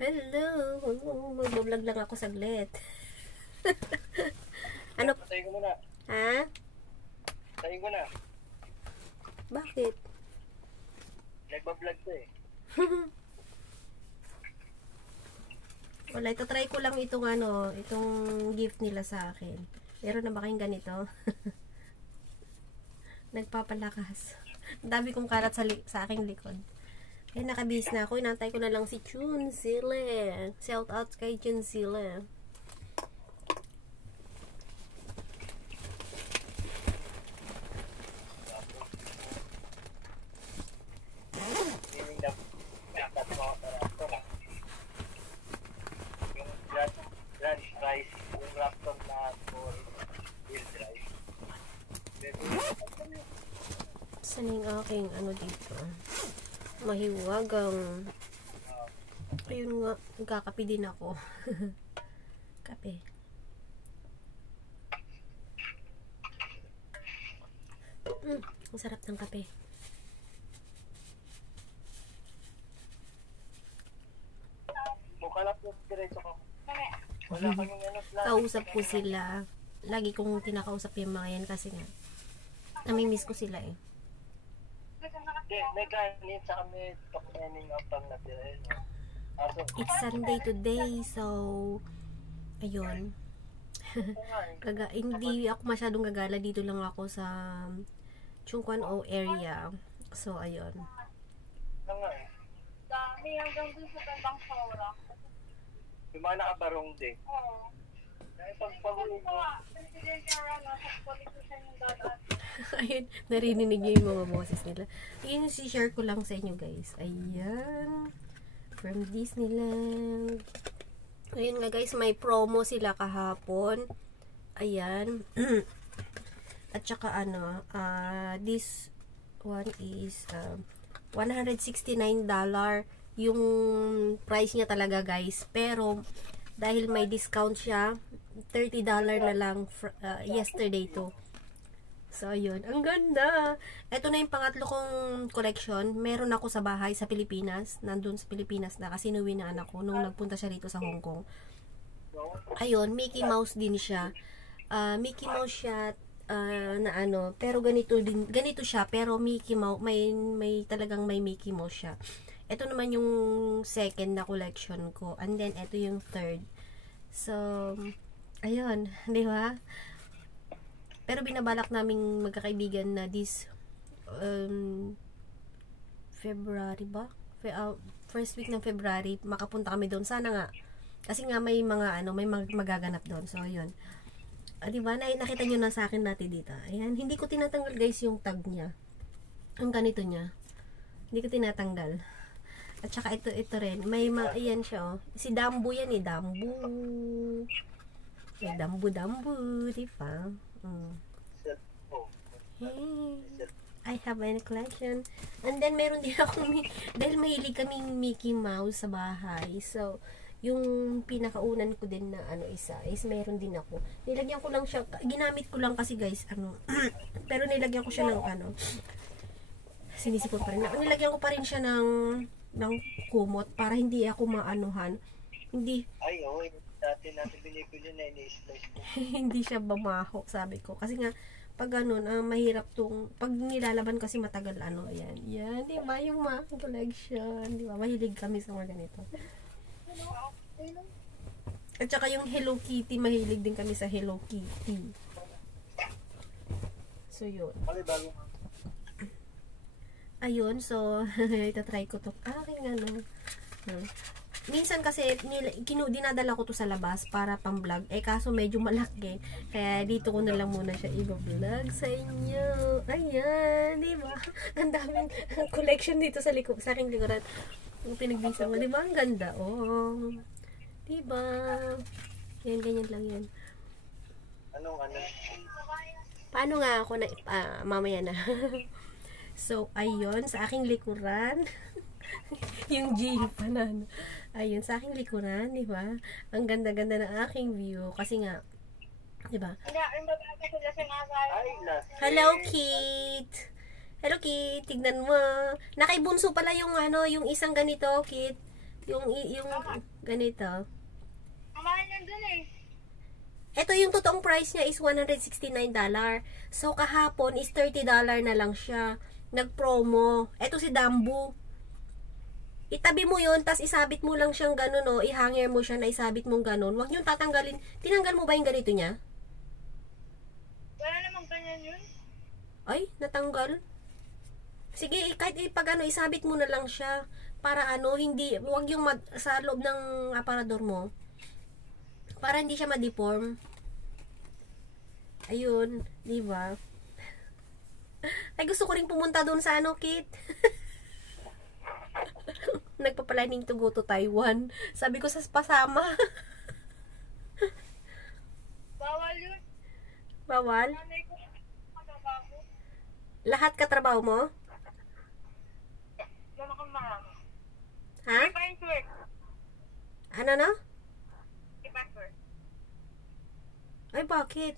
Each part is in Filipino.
Hello! Mag-vlog lang ako saglit. Ano? Patayin ko muna. Ha? Patayin ko na. Bakit? Nagbablog ko eh. Wala, ito try ko lang itong itong gift nila sa akin. Meron na ba kayong ganito? Nagpapalakas. Ang dami kong karat sa aking likod. Eh, nakabihis na ako. Inantay ko na lang si Chun Sile. Shout out kay Chun Sile. Dapat mo ako na. Yung lunch rice, yung raptor na for wheel drive. Saan yung aking dito? Mahiwagang. Ayun nga, nagkakape din ako. Kape. Ang sarap ng kape. Mukha lang po diretso ko. Wala kang plan. Kausap ko sila. Lagi kong kinakausap yung mga yan kasi nga namimiss ko sila eh. May kanin sa kami pakmening ang pang natira. It's Sunday today, so ayun. Hindi ako masyadong gagala, dito lang ako sa Chungkwan O area. So ayun. Dami hanggang dun sa Tandang Saura. Yung mga nakabarong din. Oo. Dahil pagpagulong mo. Presidente Arana, sa politician yung dadaan. Ayun, narinig niyo yung mga boses nila. Yun, si-share ko lang sa inyo guys. Ayan. From Disneyland. Ayun nga guys, may promo sila kahapon. Ayan. At saka this one is $169 yung price niya talaga guys. Pero dahil may discount siya, $30 na lang yesterday to. So, ayun. Ang ganda! Ito na yung pangatlo kong collection. Meron ako sa bahay sa Pilipinas. Nandun sa Pilipinas na kasi inuwi na anak ko nung nagpunta siya rito sa Hong Kong. Ayun, Mickey Mouse din siya. Mickey Mouse siya na pero ganito siya, pero Mickey Mouse, may talagang may Mickey Mouse siya. Ito naman yung second na collection ko. And then, ito yung third. So, ayun. Di ba? Pero binabalak naming magkakaibigan na this February ba? First week ng February, makapunta kami doon. Sana nga. Kasi nga may mga may magaganap doon. So, ayun. Diba? Nakita nyo na sa akin natin dito. Ayan. Hindi ko tinatanggal guys yung tag niya. Ang ganito niya. Hindi ko tinatanggal. At saka ito rin. May ayan siya oh. Si Dambu yan eh. Dambu. May Dambu. Diba? Hey, I have a collection. And then, meron din akong, dahil mahilig kaming Mickey Mouse sa bahay. So, yung pinakaunan ko din na isa is meron din ako. Nilagyan ko lang siya, ginamit ko lang kasi guys, pero nilagyan ko siya ng sinisipon pa rin. Nilagyan ko pa rin siya ng kumot para hindi ako maanuhan. Hindi. Ay, oo. Dati natin binibili na ini-slice ko. Hindi siya bamaho, sabi ko. Kasi nga, pag mahirap pag nilalaban kasi matagal ayan. Yan, di ba? Yung mga collection, di ba? Mahilig kami sa mga ganito. At saka yung Hello Kitty, mahilig din kami sa Hello Kitty. So, yun. Ayun, so, itatry ko to. Aking minsan kasi, dinadala ko to sa labas para pang vlog. Kaso medyo malaki. Kaya dito ko na lang muna siya i-vlog sa inyo. Ayan, di ba? Ang daming collection dito sa aking likuran. Yung pinagbisa mo, di ba? Ang ganda. Oh. Di ba? Yan, ganyan lang yan. Paano nga ako na, mamaya na. So, ayun, sa aking likuran. Yung G pa na. Ayun, sa aking likuran, di ba? Ang ganda-ganda ng aking view. Kasi nga, di ba? Hello, Kate! Hello, Kate! Tignan mo. Nakaibunso pala yung yung isang ganito, Kate. Yung ganito. Ang mahal yan dun eh. Ito yung totoong price niya is $169. So, kahapon is $30 na lang siya. Nag-promo. Ito si Dambu. Itabi mo yun, tas isabit mo lang siyang ganun, o i-hanger mo siya na isabit mong ganun. Huwag niyong tatanggalin. Tinanggal mo ba yung ganito niya? Wala namang ganyan yun. Ay, natanggal. Sige, kahit ipag ano, isabit mo na lang siya. Para ano, hindi, huwag yung sa loob ng aparador mo. Para hindi siya ma-deform. Ayun, di ba? Ay, gusto ko rin pumunta doon sa ano, Kit. Nagpa-planning to go to Taiwan. Sabi ko sa pasama. Bawal yun. Bawal? Nanay ko, magbabago. Lahat katrabaho mo? Mama kang marami. Ha? Iba yung sweat. Ano na? Iba sweat. Ay, bakit?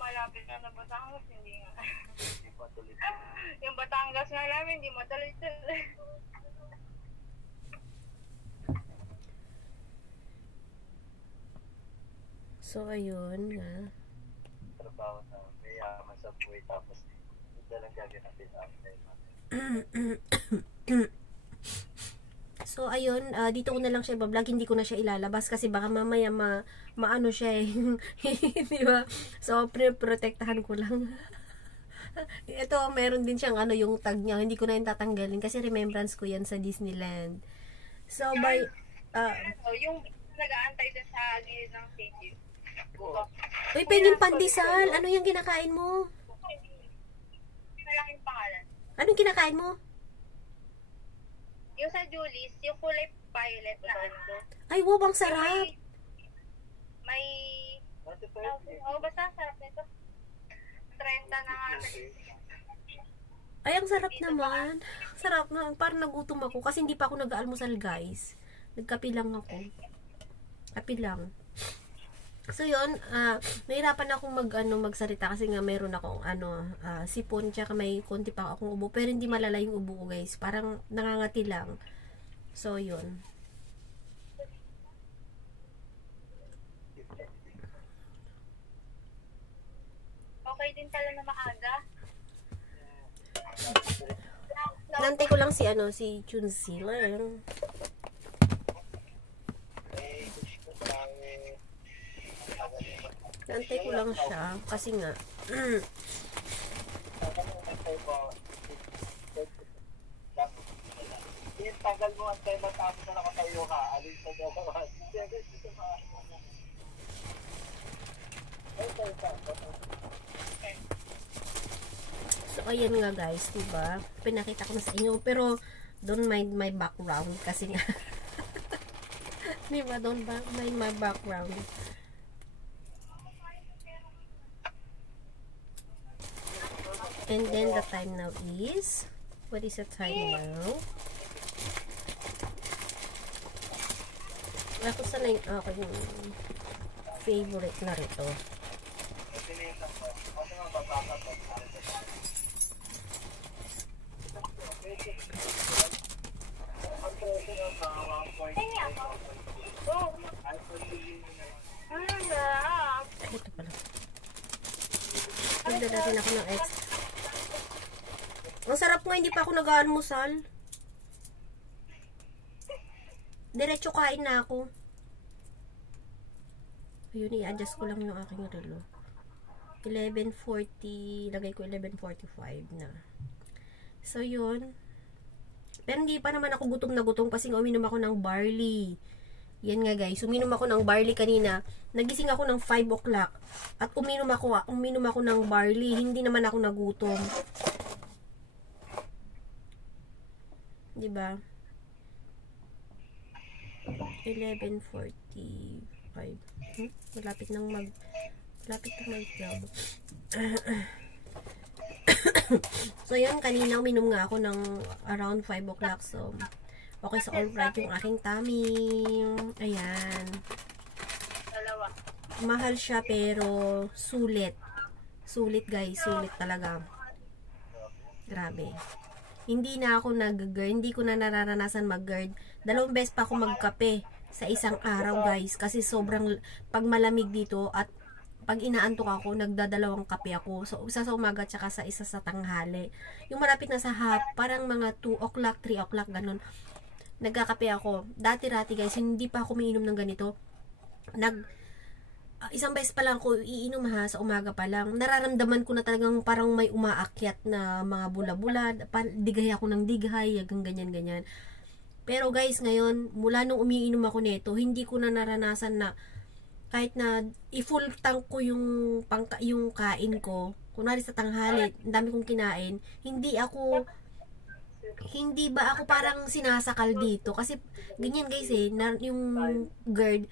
Malapit na sa Batangas, hindi nga. Hindi pa tuloy. Yung Batangas nga namin, hindi matuloy-tuloy. So, ayun nga. Trabaho na may yaman sa buhay tapos hindi lang gaganapin after natin. So, ayun, dito ko na lang siya i-vlog. Hindi ko na siya ilalabas kasi baka mamaya maano siya eh. Di ba? So, protektahan ko lang. Ito, meron din siyang ano, yung tag niya. Hindi ko na yung tatanggalin kasi remembrance ko yan sa Disneyland. So, by... Yung nag-aantay din sa gilid ng stage. Uy, pengin pandesal. Ano yung kinakain mo? Malaking pangalan. Anong kinakain mo? Yung sa Julie's, yung kulay violet na ano. Ay, wow, ang sarap. May... basta sarap nito. 30 na nga. Ay, ang sarap naman. Sarap na. Parang nagutom ako kasi hindi pa ako nag-aalmusal, guys. Nagkape lang ako. Kape lang. So, yun. Nahirapan akong magsalita kasi nga meron akong sipon, tsaka may konti pa akong ubo. Pero hindi malala yung ubo ko, guys. Parang nangangati lang. So, yun. Okay din pala na maaga. Nantay ko lang si Chunsi lang. Nantay ko lang siya kasi nga tagal mo ang tayo matapos na nakatayo ka. Alin sa dalawa. So, ayan nga guys, diba? Pinakita ko na sa inyo. Pero, don't mind my background kasi nga. Diba? Don't mind my background. And then, the time now is... What is the time now? Ako sana yung aking favorite na rito. Ito pala. Nagdala rin ako ng extra. Ang sarap nga, hindi pa ako nag-aalmusal. Diretso kain na ako. Ayun, i-adjust ko lang yung aking relo. 11:40, lagay ko 11:45 na. So, yun. Pero hindi pa naman ako gutom na gutom kasi uminom ako ng barley. Yan nga guys, uminom ako ng barley kanina. Nagising ako ng 5 o'clock. At uminom ako ng barley. Hindi naman ako nagutom. Diba? 11:45. Malapit nang mag-vlog. So, yan. Kanina uminom nga ako ng around 5 o'clock. So, okay, so alright yung aking tummy. Ayan. Dalawa. Mahal siya pero sulit. Sulit guys. Sulit talaga. Grabe. hindi na ako nag-GERD, hindi ko na nararanasan mag-GERD. 2 beses pa ako magkape sa isang araw, guys, kasi sobrang pag malamig dito at pag inaantok ako, nagdadalawang kape ako. So, isa sa umaga tsaka sa isa sa tanghali. Yung malapit na sa parang mga 2 o'clock, 3 o'clock, ganun. Nagkakape ako. Dati-rati, guys, hindi pa ako umiinom ng ganito. Isang beses pa lang ako iinom sa umaga pa lang. Nararamdaman ko na talagang parang may umaakyat na mga bula-bula. Digay ako ng digay, hanggang ganyan-ganyan. Pero guys, ngayon, mula nung umiinom ako nito, hindi ko na naranasan na kahit na i-full tank ko yung kain ko. Kunwari sa tanghali, ang dami kong kinain, hindi ba ako parang sinasakal dito? Kasi ganyan guys yung GERD,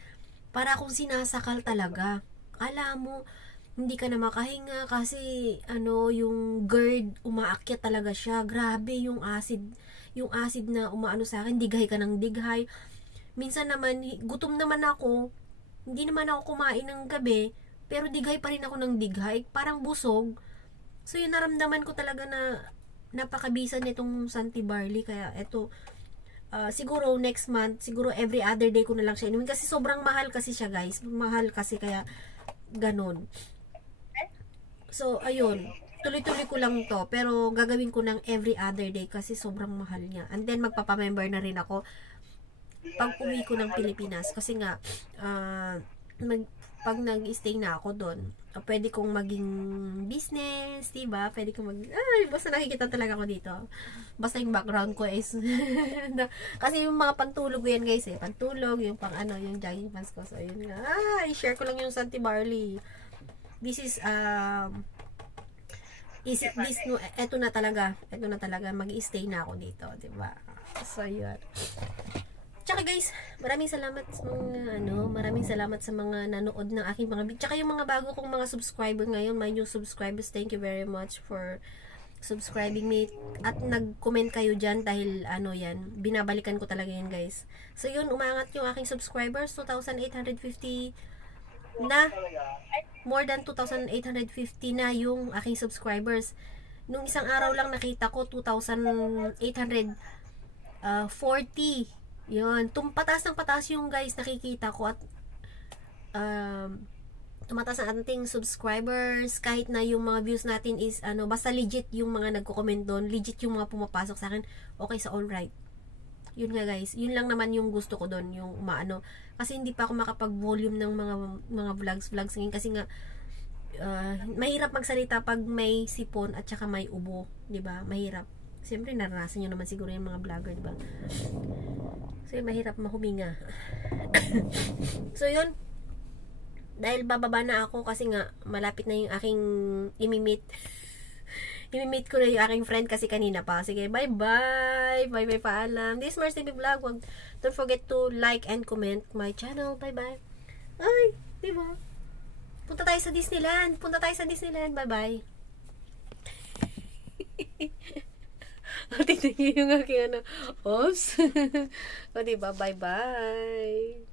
para akong sinasakal talaga. Alam mo, hindi ka na makahinga kasi yung GERD, umaakyat talaga siya. Grabe yung acid na umaano sa akin, dighay ka ng dighay. Minsan naman, gutom naman ako, hindi naman ako kumain ng gabi, pero dighay pa rin ako ng dighay, parang busog. So yun, naramdaman ko talaga na napakabisan nitong Santi Barley. Kaya eto, siguro next month, siguro every other day ko na lang siya inumin, kasi sobrang mahal kasi siya, guys. Mahal kasi, kaya ganun. So ayun, tuloy-tuloy ko lang to, pero gagawin ko ng every other day kasi sobrang mahal niya. And then magpapamember na rin ako pag uwi ko ng Pilipinas, kasi nga pag nag-stay na ako doon, pwede kong maging business, diba? Pwede kong basta nakikita talaga ako dito. Basta yung background ko is kasi yung mga pantulog ko yan, guys, pantulog, yung yung jogging pants ko. So yun nga, i-share ko lang yung Santi Barley. This is eto na talaga, mag-i-stay na ako dito, diba? So yun. Tsaka guys, maraming salamat sa mga nanood ng aking mga video. Tsaka yung mga bago kong mga subscriber ngayon, my new subscribers, thank you very much for subscribing me. At nag-comment kayo dyan dahil binabalikan ko talaga yan, guys. So yun, umangat yung aking subscribers, 2,850 na. More than 2,850 na yung aking subscribers. Nung isang araw lang nakita ko 2,840. Yun, pataas ng pataas yung guys nakikita ko, at tumataas ang ating subscribers, kahit na yung mga views natin is basta legit yung mga nagko-comment doon, legit yung mga pumapasok sa akin, okay, sa all right. Yun nga guys, yun lang naman yung gusto ko doon, yung kasi hindi pa ako makapag-volume ng mga vlogs ngayon, kasi nga mahirap magsalita pag may sipon at saka may ubo, 'di ba? Mahirap. Siyempre naranasan niyo naman siguro yung mga vlogger, 'di ba? So mahirap mahuminga. So yun, dahil bababa na ako kasi nga malapit na yung aking imimit ko na yung aking friend kasi kanina pa. Sige, bye-bye. Bye-bye, paalam. This is Mars TV Vlog. Don't forget to like and comment my channel. Bye-bye. Ay, diba? Punta tayo sa Disneyland. Bye-bye. Tingnan niyo yung aking oops. O diba? Bye-bye.